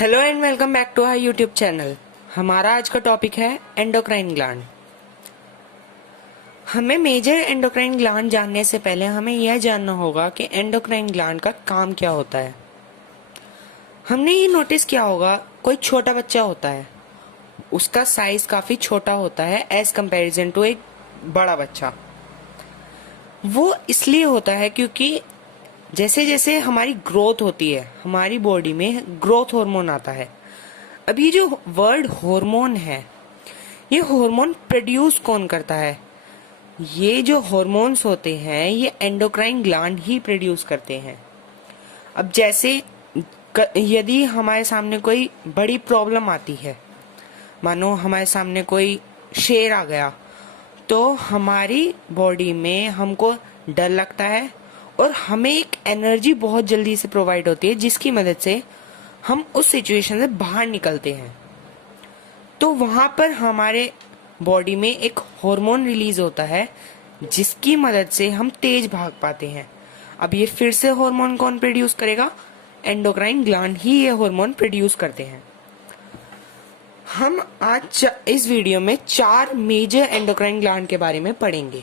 Hello and welcome back to our YouTube channel. हमारा आज का टॉपिक है एंडोक्राइन ग्लैंड। हमें मेजर एंडोक्राइन ग्लैंड जानने से पहले हमें यह जानना होगा कि एंडोक्राइन ग्लैंड का काम क्या होता है। हमने ये नोटिस किया होगा, कोई छोटा बच्चा होता है, उसका साइज काफी छोटा होता है एज कंपैरिजन टू एक बड़ा बच्चा। वो इसलिए होता है क्योंकि जैसे जैसे हमारी ग्रोथ होती है, हमारी बॉडी में ग्रोथ हार्मोन आता है। अब ये जो वर्ड हार्मोन है, ये हार्मोन प्रोड्यूस कौन करता है? ये जो हार्मोन्स होते हैं ये एंडोक्राइन ग्लैंड ही प्रोड्यूस करते हैं। अब जैसे यदि हमारे सामने कोई बड़ी प्रॉब्लम आती है, मानो हमारे सामने कोई शेर आ गया, तो हमारी बॉडी में हमको डर लगता है और हमें एक एनर्जी बहुत जल्दी से प्रोवाइड होती है जिसकी मदद से हम उस सिचुएशन से बाहर निकलते हैं। तो वहां पर हमारे बॉडी में एक हार्मोन रिलीज होता है जिसकी मदद से हम तेज भाग पाते हैं। अब ये फिर से हार्मोन कौन प्रोड्यूस करेगा? एंडोक्राइन ग्लैंड ही ये हार्मोन प्रोड्यूस करते हैं। हम आज इस वीडियो में 4 मेजर एंडोक्राइन ग्लैंड के बारे में पढ़ेंगे।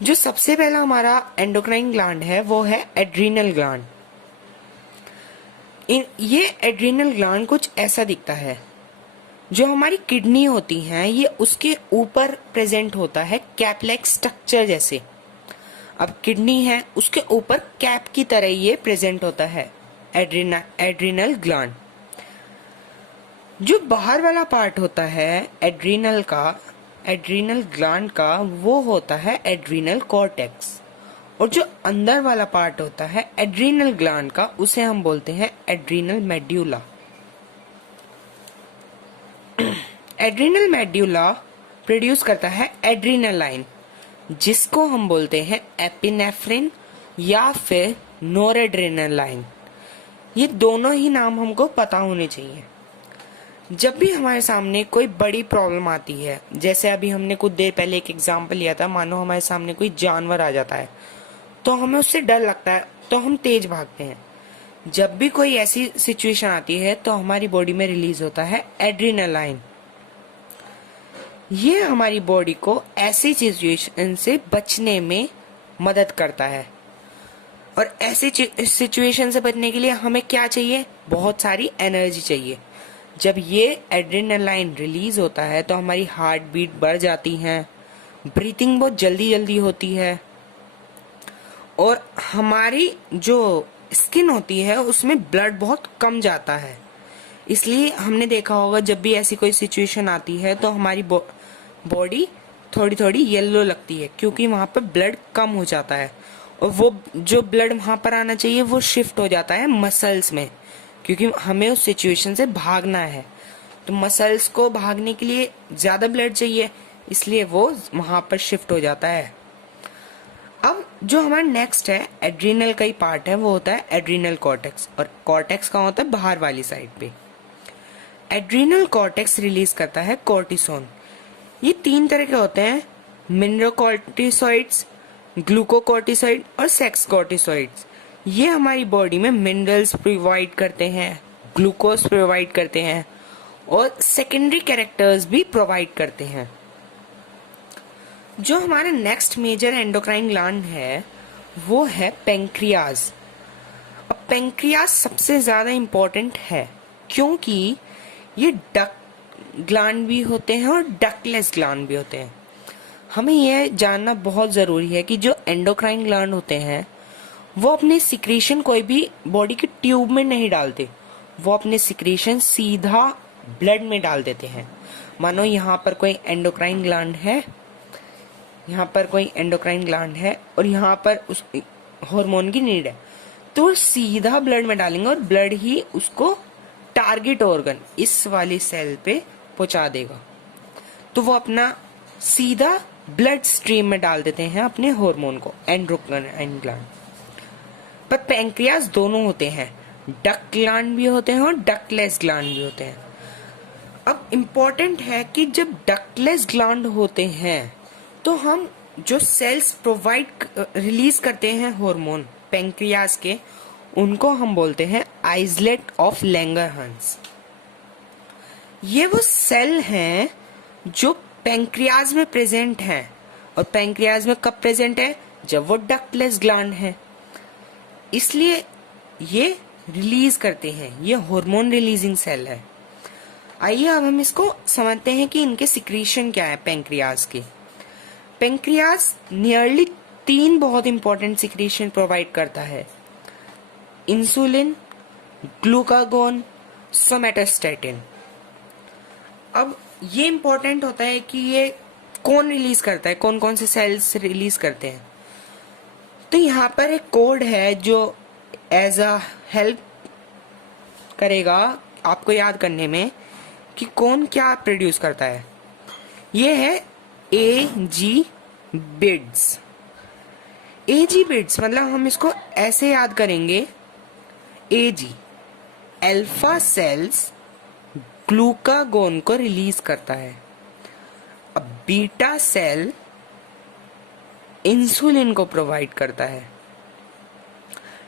जो सबसे पहला हमारा एंडोक्राइन ग्लैंड है वो है एड्रीनल ग्लैंड। ये एड्रीनल ग्लैंड कुछ ऐसा दिखता है। जो हमारी किडनी होती हैं ये उसके ऊपर प्रेजेंट होता है कैप लाइक स्ट्रक्चर जैसे। अब किडनी है, उसके ऊपर कैप की तरह ये प्रेजेंट होता है एड्रीनल ग्लैंड। जो बाहर वाला पार्ट होता है एड्रीनल ग्लैंड का, वो होता है एड्रीनल कॉर्टेक्स। और जो अंदर वाला पार्ट होता है एड्रीनल ग्लैंड का, उसे हम बोलते हैं adrenal medulla. Adrenal medulla produce करता है एड्रीनालाइन, जिसको हम बोलते हैं एपिनेफ्रिन या फिर नोरेड्रेनालाइन। ये दोनों ही नाम हमको पता होने चाहिए। जब भी हमारे सामने कोई बड़ी प्रॉब्लम आती है, जैसे अभी हमने कुछ देर पहले एक एग्जांपल लिया था, मानो हमारे सामने कोई जानवर आ जाता है तो हमें उससे डर लगता है तो हम तेज भागते हैं। जब भी कोई ऐसी सिचुएशन आती है तो हमारी बॉडी में रिलीज होता है एड्रीनालाइन। ये हमारी बॉडी को ऐसी सिचुएशन से बचने में मदद करता है। और ऐसी सिचुएशन से बचने के लिए हमें क्या चाहिए? बहुत सारी एनर्जी चाहिए। जब ये एड्रेनालाइन रिलीज होता है तो हमारी हार्ट बीट बढ़ जाती है, ब्रीथिंग बहुत जल्दी जल्दी होती है और हमारी जो स्किन होती है उसमें ब्लड बहुत कम जाता है। इसलिए हमने देखा होगा जब भी ऐसी कोई सिचुएशन आती है तो हमारी बॉडी थोड़ी थोड़ी येलो लगती है क्योंकि वहां पर ब्लड कम हो जाता है और वो जो ब्लड वहां पर आना चाहिए वो शिफ्ट हो जाता है मसल्स में, क्योंकि हमें उस सिचुएशन से भागना है। तो मसल्स को भागने के लिए ज्यादा ब्लड चाहिए, इसलिए वो वहां पर शिफ्ट हो जाता है। अब जो हमारा नेक्स्ट है एड्रीनल का ही पार्ट है, वो होता है एड्रीनल कॉर्टेक्स। और कॉर्टेक्स का होता है बाहर वाली साइड पे। एड्रीनल कॉर्टेक्स रिलीज करता है कॉर्टिसोन। ये 3 तरह के होते हैं, मिनरलकॉर्टिसॉइड्स, ग्लूकोकॉर्टिसॉइड और सेक्स कॉर्टिसॉइड्स। ये हमारी बॉडी में मिनरल्स प्रोवाइड करते हैं, ग्लूकोज प्रोवाइड करते हैं और सेकेंडरी कैरेक्टर्स भी प्रोवाइड करते हैं। जो हमारा नेक्स्ट मेजर एंडोक्राइन ग्लैंड है वो है पेंक्रियाज। अब पेंक्रियाज सबसे ज्यादा इंपॉर्टेंट है क्योंकि ये डक ग्लैंड भी होते हैं और डकलेस ग्लैंड भी होते हैं। हमें यह जानना बहुत जरूरी है कि जो एंडोक्राइन ग्लैंड होते हैं वो अपने सिक्रीशन कोई भी बॉडी के ट्यूब में नहीं डालते, वो अपने सिक्रीशन सीधा ब्लड में डाल देते हैं। मानो यहाँ पर कोई एंडोक्राइन ग्लैंड है, यहाँ पर कोई एंडोक्राइन ग्लैंड है और यहाँ पर उस हार्मोन की नीड है, तो सीधा ब्लड में डालेंगे और ब्लड ही उसको टारगेट ऑर्गन इस वाली सेल पे पहुंचा देगा। तो वो अपना सीधा ब्लड स्ट्रीम में डाल देते हैं अपने हार्मोन को, एंडोक्राइन ग्लैंड। पर पैंक्रियास दोनों होते हैं, डक ग्लैंड भी होते हैं और डकलेस ग्लैंड भी होते हैं। अब इम्पोर्टेंट है कि जब डकलेस ग्लैंड होते हैं तो हम जो सेल्स प्रोवाइड रिलीज करते हैं हार्मोन पैंक्रियास के, उनको हम बोलते हैं आइसलेट ऑफ लैंगरहंस। ये वो सेल हैं जो पैंक्रियाज में प्रेजेंट हैं, और पैंक्रियाज में कब प्रेजेंट है? जब वो डक्टलेस ग्लैंड है, इसलिए ये रिलीज करते हैं, ये हार्मोन रिलीजिंग सेल है। आइए अब हम इसको समझते हैं कि इनके सिक्रीशन क्या है पैंक्रियाज के। पैंक्रियाज नियरली 3 बहुत इंपॉर्टेंट सिक्रीशन प्रोवाइड करता है: इंसुलिन, ग्लूकागोन, सोमेटोस्टेटिन। अब ये इंपॉर्टेंट होता है कि ये कौन रिलीज करता है, कौन कौन से सेल्स रिलीज करते हैं। तो यहाँ पर एक कोड है जो एज अ हेल्प करेगा आपको याद करने में कि कौन क्या प्रोड्यूस करता है। ये है AG बिड्स। AG बिड्स मतलब हम इसको ऐसे याद करेंगे, AG अल्फा सेल्स ग्लूकागोन को रिलीज करता है, अब बीटा सेल इंसुलिन को प्रोवाइड करता है,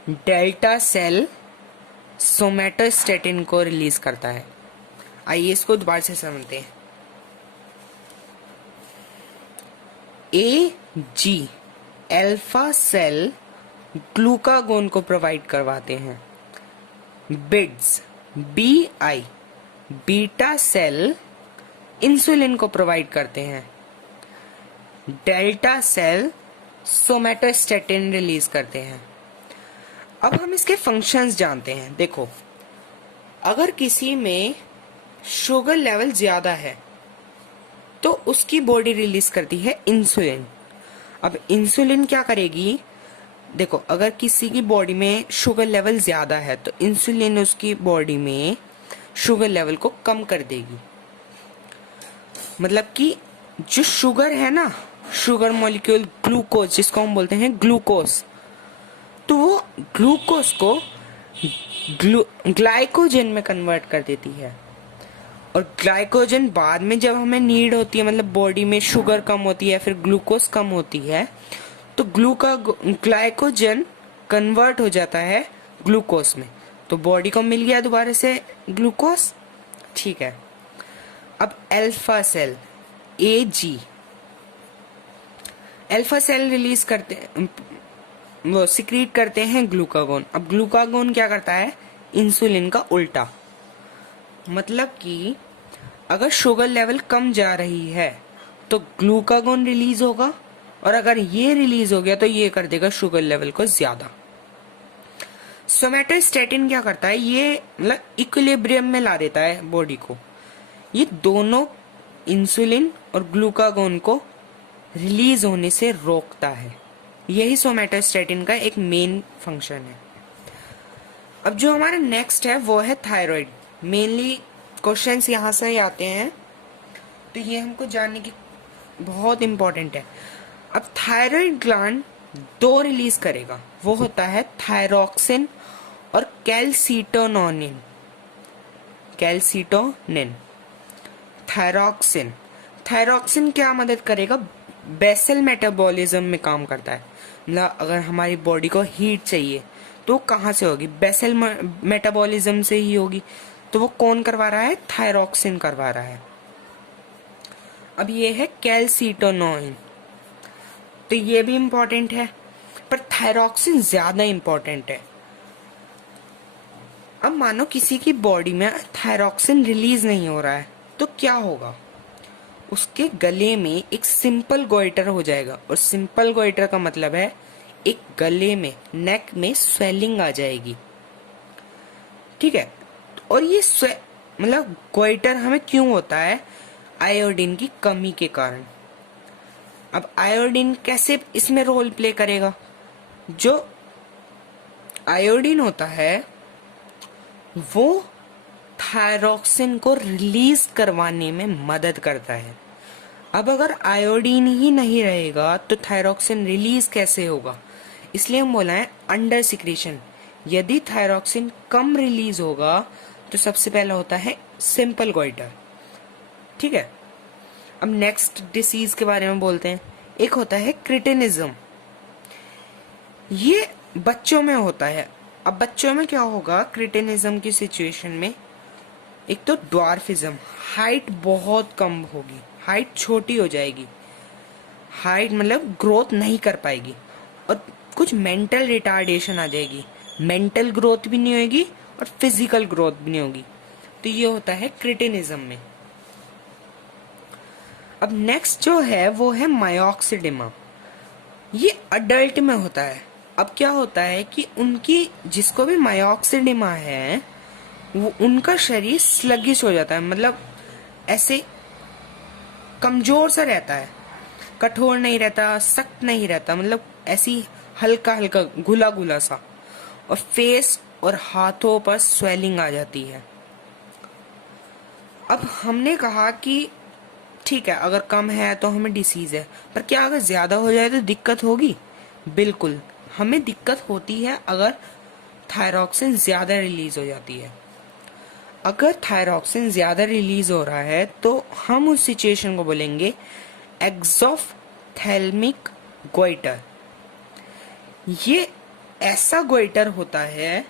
डेल्टा सेल सोमेटोस्टेटिन को रिलीज करता है। आइए इसको दोबारा से समझते हैं। AG अल्फा सेल ग्लूकागोन को प्रोवाइड करवाते हैं, bids BI beta cell insulin को प्रोवाइड करते हैं, डेल्टा सेल सोमेटोस्टेटिन रिलीज करते हैं। अब हम इसके फंक्शंस जानते हैं। देखो, अगर किसी में शुगर लेवल ज्यादा है तो उसकी बॉडी रिलीज करती है इंसुलिन। अब इंसुलिन क्या करेगी? देखो, अगर किसी की बॉडी में शुगर लेवल ज्यादा है तो इंसुलिन उसकी बॉडी में शुगर लेवल को कम कर देगी। मतलब कि जो शुगर है ना, शुगर मॉलिक्यूल ग्लूकोज, जिसको हम बोलते हैं ग्लूकोज, तो वो ग्लूकोज को ग्लाइकोजन में कन्वर्ट कर देती है। और ग्लाइकोजन बाद में जब हमें नीड होती है, मतलब बॉडी में शुगर कम होती है, फिर ग्लूकोज कम होती है, तो ग्लाइकोजन कन्वर्ट हो जाता है ग्लूकोज में, तो बॉडी को मिल गया दोबारा से ग्लूकोज। ठीक है। अब alpha cell AG alpha cell release करते, वो सिक्रीट करते हैं ग्लूकागोन। अब ग्लूकागोन क्या करता है? इंसुलिन का उल्टा। मतलब कि अगर शुगर लेवल कम जा रही है तो ग्लूकागोन रिलीज होगा, और अगर ये रिलीज हो गया तो ये कर देगा शुगर लेवल को ज्यादा। सोमेटोस्टेटिन क्या करता है? ये मतलब इक्विलिब्रियम में ला देता है बॉडी को। ये दोनों इंसुलिन और ग्लूकागोन को रिलीज होने से रोकता है। यही सोमेटोस्टेटिन का एक मेन फंक्शन है। अब जो हमारा नेक्स्ट है वो है थायराइड। मेनली क्वेश्चंस यहाँ से ही आते हैं, तो ये हमको जानने की बहुत इंपॉर्टेंट है। अब थायराइड ग्लैंड 2 रिलीज करेगा, वो होता है थायरॉक्सिन और कैल्सिटोनिन। थायरॉक्सिन क्या मदद करेगा? बेसल मेटाबॉलिज्म में काम करता है। मतलब अगर हमारी बॉडी को हीट चाहिए तो कहाँ से होगी? बेसल मेटाबॉलिज्म से ही होगी। तो वो कौन करवा रहा है? थायरॉक्सिन करवा रहा है। अब ये है कैल्सिटोनिन, तो ये भी इंपॉर्टेंट है, पर थायरॉक्सिन ज्यादा इंपॉर्टेंट है। अब मानो किसी की बॉडी में थायरॉक्सिन रिलीज नहीं हो रहा है, तो क्या होगा? उसके गले में एक सिंपल गोइटर हो जाएगा, और सिंपल गोइटर का मतलब है एक गले में, नेक में स्वेलिंग आ जाएगी। ठीक है। और ये मतलब गोइटर हमें क्यों होता है? आयोडीन की कमी के कारण। अब आयोडीन कैसे इसमें रोल प्ले करेगा? जो आयोडीन होता है वो थायरॉक्सिन को रिलीज करवाने में मदद करता है। अब अगर आयोडीन ही नहीं रहेगा तो थायरॉक्सिन रिलीज कैसे होगा? इसलिए हम बोला है अंडर सिक्रीशन। यदि थायरॉक्सिन कम रिलीज होगा तो सबसे पहला होता है सिंपल गोइटर। ठीक है। अब नेक्स्ट डिसीज के बारे में बोलते हैं। एक होता है क्रिटिनिज्म। ये बच्चों में होता है, अब बच्चों में क्या होगा क्रिटिनिज्म की सिचुएशन में, एक तो ड्वार्फिज्म, हाइट बहुत कम होगी, हाइट छोटी हो जाएगी, हाइट मतलब ग्रोथ नहीं कर पाएगी, और कुछ मेंटल रिटार्डेशन आ जाएगी, मेंटल ग्रोथ भी नहीं होगी और फिजिकल ग्रोथ भी नहीं होगी। तो ये होता है क्रिटिनिज्म में। अब नेक्स्ट जो है वो है मायोक्सिडिमा। ये अडल्ट में होता है। अब क्या होता है कि उनकी जिसको भी मायोक्सिडिमा है वो उनका शरीर स्लगिश हो जाता है, मतलब ऐसे कमजोर सा रहता है, कठोर नहीं रहता, सख्त नहीं रहता, मतलब ऐसी हल्का हल्का घुला घुला सा, और फेस और हाथों पर स्वेलिंग आ जाती है। अब हमने कहा कि ठीक है अगर कम है तो हमें डिसीज है, पर क्या अगर ज्यादा हो जाए तो दिक्कत होगी? बिल्कुल, हमें दिक्कत होती है अगर थायरॉक्सिन ज्यादा रिलीज हो जाती है। अगर थायरॉक्सिन ज्यादा रिलीज हो रहा है तो हम उस सिचुएशन को बोलेंगे एक्सोफ्थेल्मिक गोइटर। ये ऐसा गोइटर होता है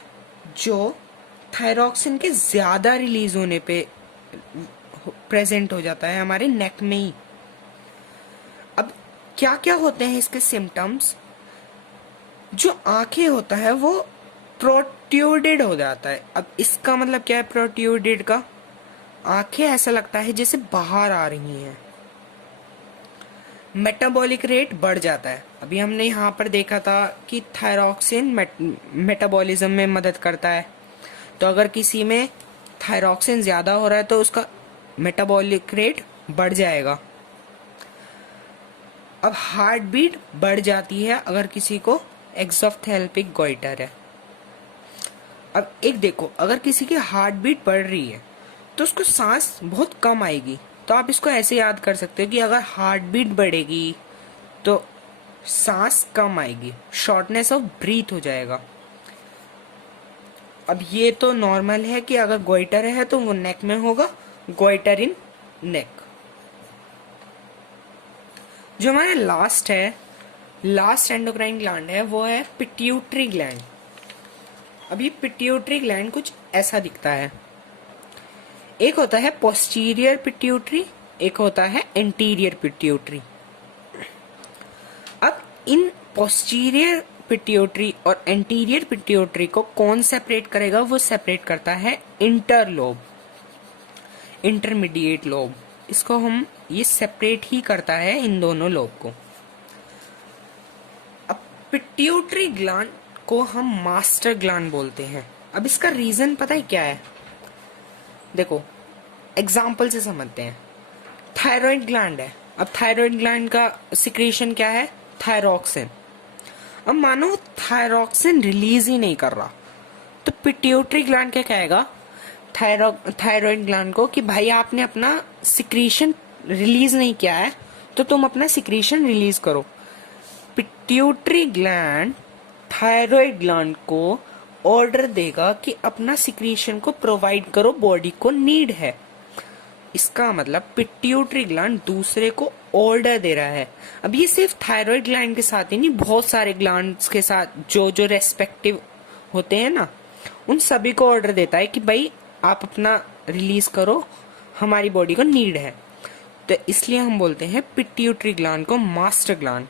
जो थायरॉक्सिन के ज्यादा रिलीज होने पे प्रेजेंट हो जाता है हमारे नेक में ही। अब क्या क्या होते हैं इसके सिम्टम्स? जो आंखें होता है वो प्रोट्यूडेड हो जाता है। अब इसका मतलब क्या है प्रोट्यूडेड का? आंखें ऐसा लगता है जैसे बाहर आ रही हैं। मेटाबॉलिक रेट बढ़ जाता है। अभी हमने यहाँ पर देखा था कि थायरॉक्सिन मेटाबॉलिज्म में मदद करता है, तो अगर किसी में थायरॉक्सिन ज्यादा हो रहा है तो उसका मेटाबॉलिक रेट बढ़ जाएगा। अब हार्ट बीट बढ़ जाती है अगर किसी को एक्सोफ्थेल्मिक गोइटर है। अब एक देखो, अगर किसी की हार्ट बीट बढ़ रही है तो उसको सांस बहुत कम आएगी। तो आप इसको ऐसे याद कर सकते हो कि अगर हार्ट बीट बढ़ेगी तो सांस कम आएगी, शॉर्टनेस ऑफ ब्रीथ हो जाएगा। अब ये तो नॉर्मल है कि अगर गोइटर है तो वो नेक में होगा, गोइटर इन नेक। जो हमारा लास्ट एंडोक्राइन ग्लैंड है वो है पिट्यूटरी ग्लैंड। अभी पिट्यूटरी ग्लैंड कुछ ऐसा दिखता है। एक होता है पोस्टीरियर पिट्यूटरी, एक होता है एंटीरियर पिट्यूटरी। अब इन पोस्टीरियर पिट्यूटरी और एंटीरियर पिट्यूटरी को कौन सेपरेट करेगा? वो सेपरेट करता है इंटरलोब, इंटरमीडिएट लोब। इसको हम ये सेपरेट ही करता है इन दोनों लोब को। अब पिट्यूटरी ग्लैंड को हम मास्टर ग्लैंड बोलते हैं। अब इसका रीजन पता है क्या है? देखो एग्जाम्पल से समझते हैं। थायराइड ग्लैंड है। अब थायराइड ग्लैंड का सिक्रीशन क्या है? थायरॉक्सिन। अब मानो थायरॉक्सिन रिलीज ही नहीं कर रहा तो पिट्यूटरी ग्लैंड क्या कहेगा थायराइड ग्लैंड को कि भाई आपने अपना सिक्रीशन रिलीज नहीं किया है तो तुम अपना सिक्रीशन रिलीज करो। पिट्यूटरी ग्लैंड थायराइड ग्लैंड को ऑर्डर देगा कि अपना सिक्रीशन को प्रोवाइड करो, बॉडी को नीड है। इसका मतलब पिट्यूटरी ग्लैंड दूसरे को ऑर्डर दे रहा है। अब ये सिर्फ थायराइड ग्लैंड के साथ ही नहीं, बहुत सारे ग्लैंड्स के साथ जो जो रेस्पेक्टिव होते हैं ना, उन सभी को ऑर्डर देता है कि भाई आप अपना रिलीज करो, हमारी बॉडी को नीड है। तो इसलिए हम बोलते हैं पिट्यूटरी ग्लैंड को मास्टर ग्लैंड।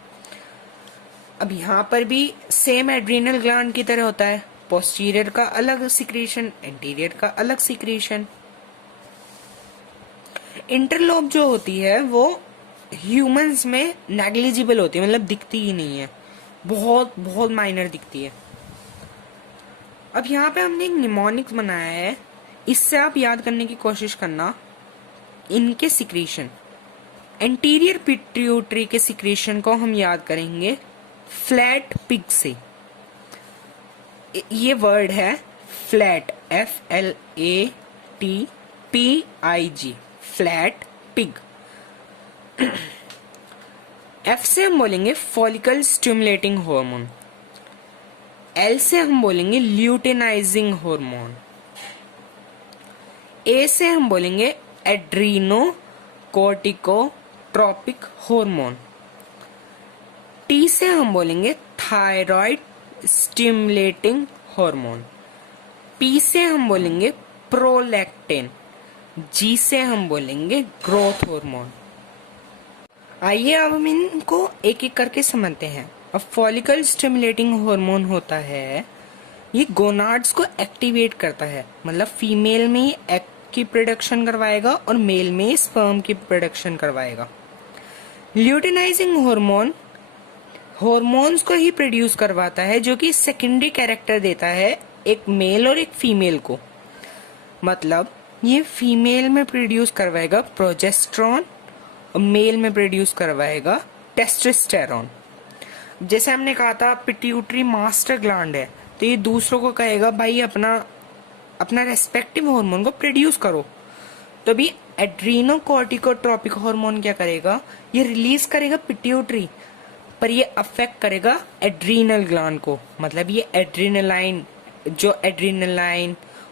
अब यहाँ पर भी सेम एड्रीनल ग्लैंड की तरह होता है, पोस्टीरियर का अलग सिक्रीशन, एंटीरियर का अलग सिक्रीशन। इंटरलोब जो होती है वो ह्यूमंस में नेग्लिजिबल होती है, मतलब दिखती ही नहीं है, बहुत बहुत माइनर दिखती है। अब यहाँ पे हमने एक निमोनिक्स बनाया है, इससे आप याद करने की कोशिश करना इनके सिक्रीशन। एंटीरियर पिट्यूटरी के सिक्रीशन को हम याद करेंगे फ्लैट पिग से। ये वर्ड है flat, FLATPIG, flat pig. F से हम बोलेंगे फॉलिकल स्टिमुलेटिंग हार्मोन, L से हम बोलेंगे ल्यूटेनाइजिंग हार्मोन, A से हम बोलेंगे एड्रीनो कोर्टिकोट्रोपिक हार्मोन, T से हम बोलेंगे थायराइड स्टिमुलेटिंग हार्मोन। पी से हम बोलेंगे प्रोलैक्टिन, जी से हम बोलेंगे ग्रोथ हार्मोन। आइए अब हम इनको एक एक करके समझते हैं। अब फॉलिकल स्टिमुलेटिंग हार्मोन होता है, ये गोनाड्स को एक्टिवेट करता है, मतलब फीमेल में ही एग की प्रोडक्शन करवाएगा और मेल में स्पर्म की प्रोडक्शन करवाएगा। ल्यूटिनाइजिंग हार्मोन हॉर्मोन्स को ही प्रोड्यूस करवाता है, जो कि सेकेंडरी कैरेक्टर देता है एक मेल और एक फीमेल को। मतलब ये फीमेल में प्रोड्यूस करवाएगा प्रोजेस्टेरॉन और मेल में प्रोड्यूस करवाएगा टेस्टोस्टेरोन। जैसे हमने कहा था पिट्यूटरी मास्टर ग्लैंड है, तो ये दूसरों को कहेगा भाई अपना रेस्पेक्टिव हार्मोन को प्रोड्यूस करो। तो भी एड्रीनोकॉर्टिकोट्रोपिक हार्मोन क्या करेगा, ये रिलीज करेगा पिट्यूटरी, पर ये अफेक्ट करेगा एड्रीनल ग्लैंड को। मतलब ये एड्रीनलाइन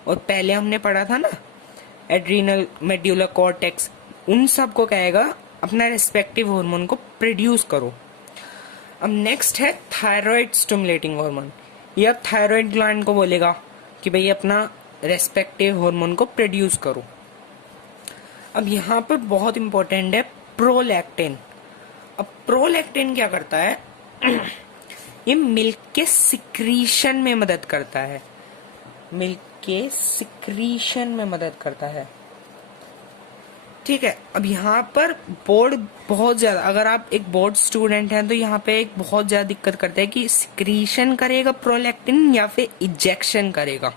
और पहले हमने पढ़ा था ना एड्रीनल मेड्यूलर कॉर्टेक्स, उन सब को कहेगा अपना रेस्पेक्टिव हार्मोन को प्रोड्यूस करो। अब नेक्स्ट है थायराइड स्टिमुलेटिंग हार्मोन। ये अब थायराइड ग्लैंड को बोलेगा कि भाई अपना रेस्पेक्टिव हार्मोन को प्रोड्यूस करो। अब यहाँ पर बहुत इंपॉर्टेंट है प्रोलैक्टिन। अब प्रोलैक्टिन क्या करता है ये मिल्क के सिक्रीशन में मदद करता है, मिल्क के सिक्रीशन में मदद करता है। ठीक है। अब यहाँ पर बोर्ड बहुत ज्यादा, अगर आप एक बोर्ड स्टूडेंट हैं तो यहाँ पे एक बहुत ज्यादा दिक्कत करता है कि सिक्रीशन करेगा प्रोलैक्टिन या फिर इजेक्शन करेगा।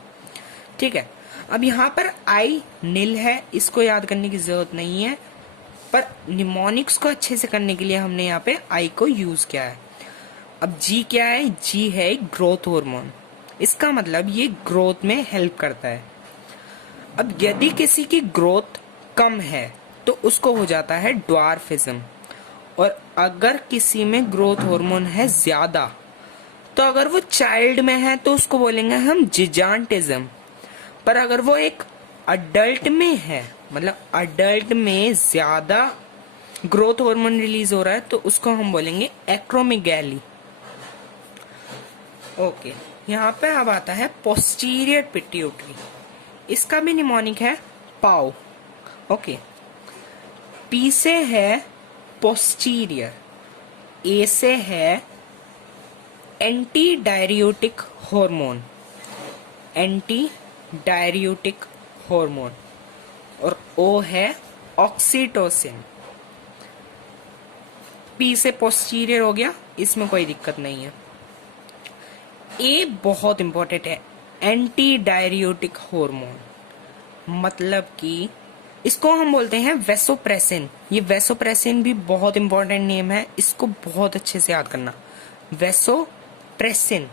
ठीक है। अब यहाँ पर आई नील है, इसको याद करने की जरूरत नहीं है, पर निमोनिक्स को अच्छे से करने के लिए हमने यहाँ पे आई को यूज किया है। अब जी क्या है, जी है ग्रोथ हार्मोन, इसका मतलब ये ग्रोथ में हेल्प करता है। अब यदि किसी की ग्रोथ कम है तो उसको हो जाता है ड्वार्फिज्म, और अगर किसी में ग्रोथ हार्मोन है ज्यादा, तो अगर वो चाइल्ड में है तो उसको बोलेंगे हम जिजांटिज्म। पर अगर वो एक अडल्ट में है, मतलब अडल्ट में ज्यादा ग्रोथ हार्मोन रिलीज हो रहा है, तो उसको हम बोलेंगे एक्रोमेगैली। ओके, यहाँ पे अब आता है पोस्टीरियर पिट्यूटरी, इसका भी निमोनिक है पाओ। ओके, पी से है पोस्टीरियर, ए से है anti diuretic hormone, anti diuretic hormone, और ओ है ऑक्सीटोसिन। पी से पोस्टीरियर हो गया, इसमें कोई दिक्कत नहीं है। ए बहुत इंपॉर्टेंट है, एंटी डायरियोटिक हार्मोन, मतलब कि इसको हम बोलते हैं वेसोप्रेसिन। ये वेसोप्रेसिन भी बहुत इंपॉर्टेंट नेम है, इसको बहुत अच्छे से याद करना, वेसोप्रेसिन।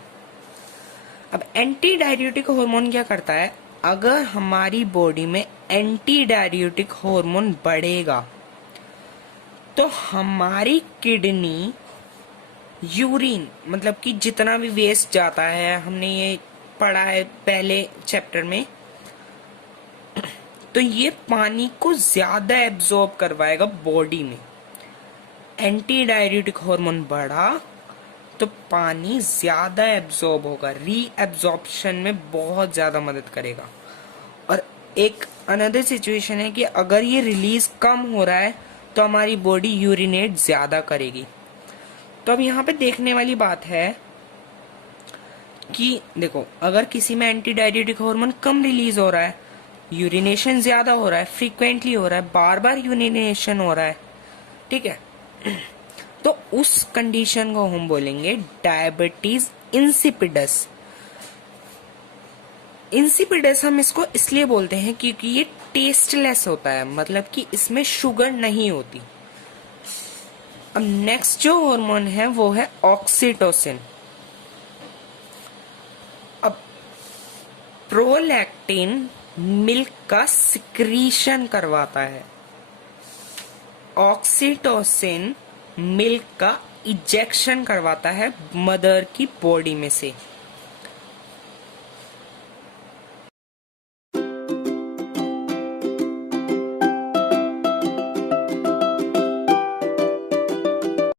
अब एंटी डायरियोटिक हार्मोन क्या करता है, अगर हमारी बॉडी में एंटी डायरियोटिक हार्मोन बढ़ेगा तो हमारी किडनी यूरिन, मतलब कि जितना भी वेस्ट जाता है, हमने ये पढ़ा है पहले चैप्टर में, तो ये पानी को ज्यादा एब्जॉर्ब करवाएगा बॉडी में। एंटी डायरियोटिक हार्मोन बढ़ा तो पानी ज्यादा एब्जॉर्ब होगा, री एब्जॉर्प्शन में बहुत ज्यादा मदद करेगा। और एक अनदर सिचुएशन है कि अगर ये रिलीज कम हो रहा है तो हमारी बॉडी यूरिनेट ज्यादा करेगी। तो अब यहाँ पे देखने वाली बात है कि देखो, अगर किसी में एंटी डायरियोटिक हार्मोन कम रिलीज हो रहा है, यूरिनेशन ज्यादा हो रहा है, फ्रीक्वेंटली हो रहा है, बार बार यूरिनेशन हो रहा है, ठीक है, तो उस कंडीशन को हम बोलेंगे डायबिटीज इंसिपिडस। इंसिपिडस हम इसको इसलिए बोलते हैं क्योंकि ये टेस्टलेस होता है, मतलब कि इसमें शुगर नहीं होती। अब नेक्स्ट जो हार्मोन है वो है ऑक्सीटोसिन। अब प्रोलैक्टिन मिल्क का सिक्रीशन करवाता है, ऑक्सीटोसिन मिल्क का इजेक्शन करवाता है मदर की बॉडी में से।